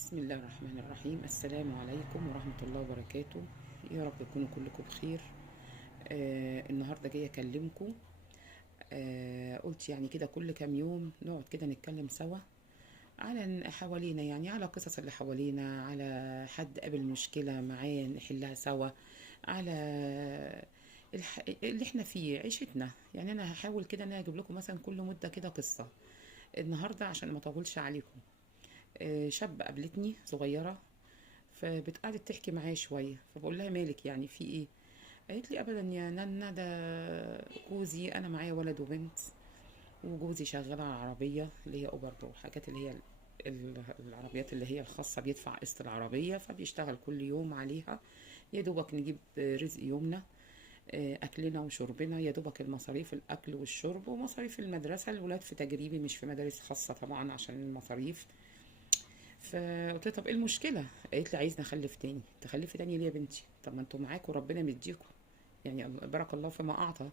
بسم الله الرحمن الرحيم. السلام عليكم ورحمة الله وبركاته. يا رب تكونوا كلكم بخير. النهاردة جاية أكلمكم. قلت يعني كده كل كام يوم نقعد كده نتكلم سوا على حوالينا، يعني على قصص اللي حوالينا، على حد قابل مشكلة معاه نحلها سوا، على اللي احنا فيه عيشتنا. يعني انا هحاول كده ان انا اجيب لكم مثلا كل مدة كده قصة. النهاردة عشان ما اطولش عليكم، شاب قابلتني صغيرة، فبتقعد تحكي معايا شوية، فبقول لها مالك يعني في ايه؟ قالت لي ابدا يا نانا، ده جوزي، انا معايا ولد وبنت، وجوزي شغال على العربية اللي هي اوبر وحاجات اللي هي العربيات اللي هي الخاصة، بيدفع قسط العربية فبيشتغل كل يوم عليها. يا دوبك نجيب رزق يومنا، اكلنا وشربنا، يا دوبك المصاريف الاكل والشرب ومصاريف المدرسة. الولاد في تجريبي مش في مدارس خاصة طبعا عشان المصاريف. فقلت لها طب ايه المشكله؟ قالت لي عايز نخلف تاني. تخلفي تاني ليه يا بنتي؟ طب ما انتوا معاكوا وربنا مديكوا، يعني بارك الله فيما اعطى،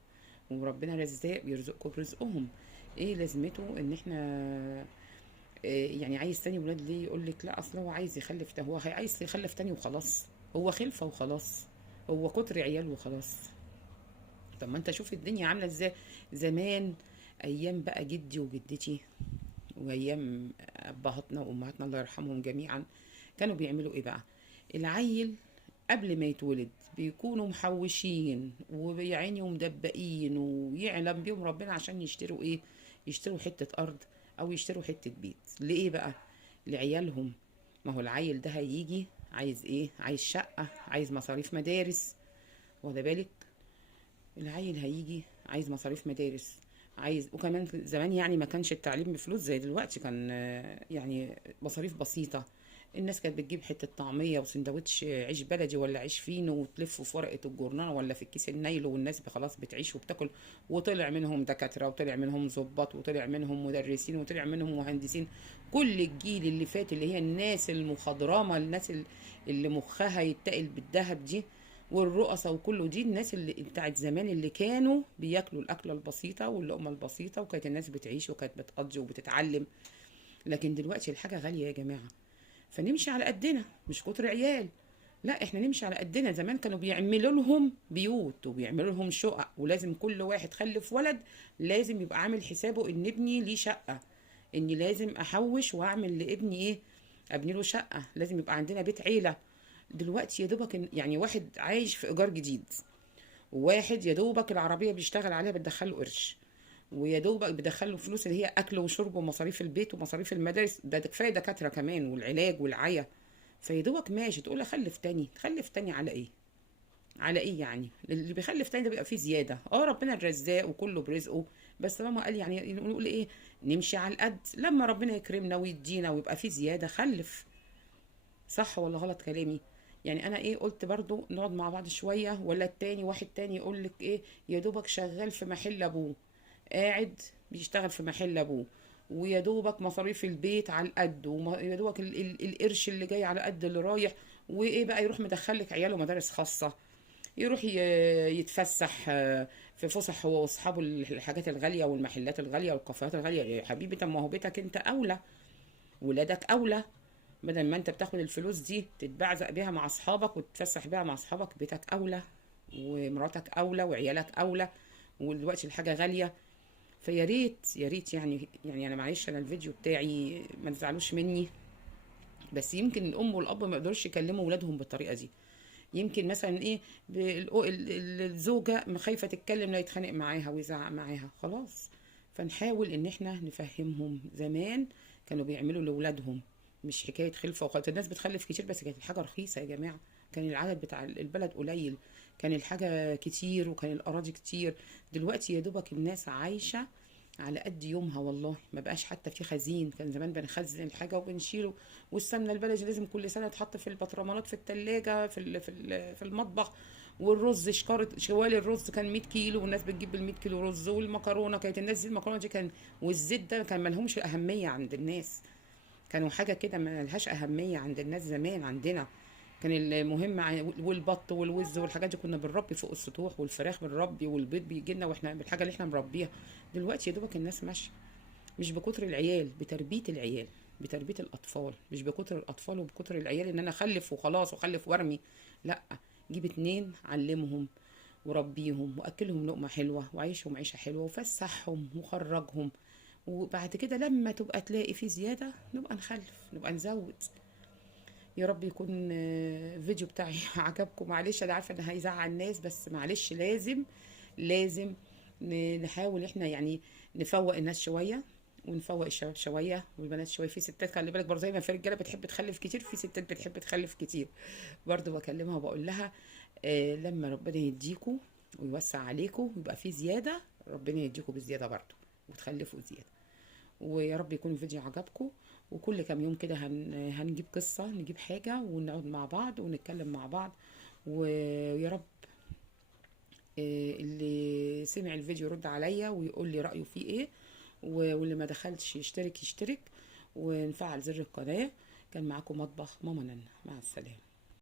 وربنا رزاق بيرزقكم برزقهم. ايه لازمته ان احنا يعني عايز تاني ولاد ليه؟ يقول لك لا اصل هو عايز يخلف، ده هو عايز يخلف تاني وخلاص، هو خلفه وخلاص، هو كتر عيال وخلاص. طب ما انت شوف الدنيا عامله ازاي زمان، ايام بقى جدي وجدتي، وايام ابهاتنا وامهاتنا الله يرحمهم جميعا. كانوا بيعملوا ايه بقى؟ العيل قبل ما يتولد بيكونوا محوشين وبيعيني ومدبقين، ويعلم بيهم ربنا عشان يشتروا ايه؟ يشتروا حتة ارض او يشتروا حتة بيت. ليه بقى؟ لعيالهم. ما هو العيل ده هيجي عايز ايه؟ عايز شقة، عايز مصاريف مدارس، واخد بالك؟ العيل هيجي عايز مصاريف مدارس، عايز، وكمان في زمان يعني ما كانش التعليم بفلوس زي دلوقتي، كان يعني مصاريف بسيطة. الناس كانت بتجيب حتة طعمية وسندوتش عيش بلدي ولا عيش فينو وتلفه في ورقة الجورنال ولا في الكيس النايلو، والناس خلاص بتعيش وبتاكل. وطلع منهم دكاترة، وطلع منهم ضباط، وطلع منهم مدرسين، وطلع منهم مهندسين. كل الجيل اللي فات اللي هي الناس المخضرمة، الناس اللي مخها يتقل بالذهب دي، والرؤساء وكله، دي الناس اللي بتاعت زمان اللي كانوا بياكلوا الاكله البسيطه واللقمه البسيطه، وكانت الناس بتعيش وكانت بتقضي وبتتعلم. لكن دلوقتي الحاجه غاليه يا جماعه، فنمشي على قدنا، مش كتر عيال. لا احنا نمشي على قدنا. زمان كانوا بيعملوا لهم بيوت وبيعملوا لهم شقق، ولازم كل واحد خلف ولد لازم يبقى عامل حسابه ان ابني ليه شقه، اني لازم احوش واعمل لابني ايه؟ ابني له شقه، لازم يبقى عندنا بيت عيله. دلوقتي يا دوبك يعني واحد عايش في ايجار جديد، وواحد يا دوبك العربيه بيشتغل عليها بتدخله قرش، ويا دوبك بيدخله فلوس اللي هي اكل وشرب ومصاريف البيت ومصاريف المدارس، ده كفايه دكاتره كمان والعلاج والعيا. فيا دوبك ماشي تقول اخلف تاني، تخلف تاني على ايه؟ على ايه يعني؟ اللي بيخلف تاني ده بيبقى فيه زياده. ربنا الرزاق وكله برزقه، بس ماما قال يعني نقول ايه؟ نمشي على القد، لما ربنا يكرمنا ويدينا ويبقى فيه زياده خلف. صح ولا غلط كلامي؟ يعني انا ايه قلت برضو نقعد مع بعض شويه، ولا التاني واحد تاني يقول لك ايه؟ يا دوبك شغال في محل ابوه، قاعد بيشتغل في محل ابوه، ويا دوبك مصاريف البيت على القد، ويا دوبك القرش اللي جاي على قد اللي رايح. وايه بقى؟ يروح مدخلك عياله مدارس خاصه، يروح يتفسح في فسح هو واصحابه، الحاجات الغاليه والمحلات الغاليه والكافيهات الغاليه. يا حبيبي طب ما هو بيتك انت اولى، ولادك اولى. بدل ما انت بتاخد الفلوس دي تتبعزق بيها مع اصحابك وتتفسح بيها مع اصحابك، بيتك اولى ومراتك اولى وعيالك اولى. ودلوقتي الحاجه غاليه. فيا ريت يا ريت يعني انا معلش، انا الفيديو بتاعي ما تزعلوش مني، بس يمكن الام والاب ما يقدروش يكلموا ولادهم بالطريقه دي. يمكن مثلا ايه، الزوجه خايفه تتكلم لا يتخانق معاها ويزعق معاها، خلاص. فنحاول ان احنا نفهمهم. زمان كانوا بيعملوا لاولادهم، مش حكايه خلفه وخلاص. الناس بتخلف كتير بس كانت الحاجه رخيصه يا جماعه، كان العدد بتاع البلد قليل، كان الحاجه كتير وكان الاراضي كتير. دلوقتي يا دوبك الناس عايشه على قد يومها، والله ما بقاش حتى في خزين. كان زمان بنخزن الحاجه وبنشيله. والسمنه البلدي لازم كل سنه تحط في البطرمانات في التلاجة في المطبخ. والرز شوال الرز كان 100 كيلو، والناس بتجيب ال 100 كيلو رز. والمكرونه كانت الناس دي، المكرونه دي كان، والزيت ده كان ملهمش اهميه عند الناس، كانوا حاجه كده ما لهاش اهميه عند الناس زمان. عندنا كان المهم والبط والوز والحاجات دي كنا بنربي فوق السطوح، والفراخ بنربي، والبيض بيجي لنا واحنا بالحاجه اللي احنا مربيها. دلوقتي يا دوبك الناس ماشيه، مش بكتر العيال، بتربيه العيال. بتربيه الاطفال، مش بكتر الاطفال وبكتر العيال ان انا اخلف وخلاص واخلف وارمي. لا، جيب اتنين علمهم وربيهم واكلهم لقمه حلوه وعيشهم عيشه حلوه وفسحهم وخرجهم. وبعد كده لما تبقى تلاقي في زياده نبقى نخلف، نبقى نزود. يا رب يكون الفيديو بتاعي عجبكم. معلش انا عارفه ان هيزعل الناس، بس معلش لازم نحاول احنا يعني نفوق الناس شويه، ونفوق الشباب شويه والبنات شويه. في ستات خلي بالك برضه، زي ما في رجاله بتحب تخلف كتير، في ستات بتحب تخلف كتير. برضه بكلمها وبقول لها لما ربنا يديكوا ويوسع عليكوا ويبقى في زياده، ربنا يديكوا بزياده برضه وتخلفوا زياده. ويا رب يكون الفيديو عجبكم. وكل كام يوم كده هنجيب قصة، نجيب حاجة ونقعد مع بعض ونتكلم مع بعض. ويا رب اللي سمع الفيديو يرد عليا ويقول لي رأيه فيه ايه، واللي ما دخلش يشترك ونفعل زر القناة. كان معاكم مطبخ ماما نانا، مع السلامة.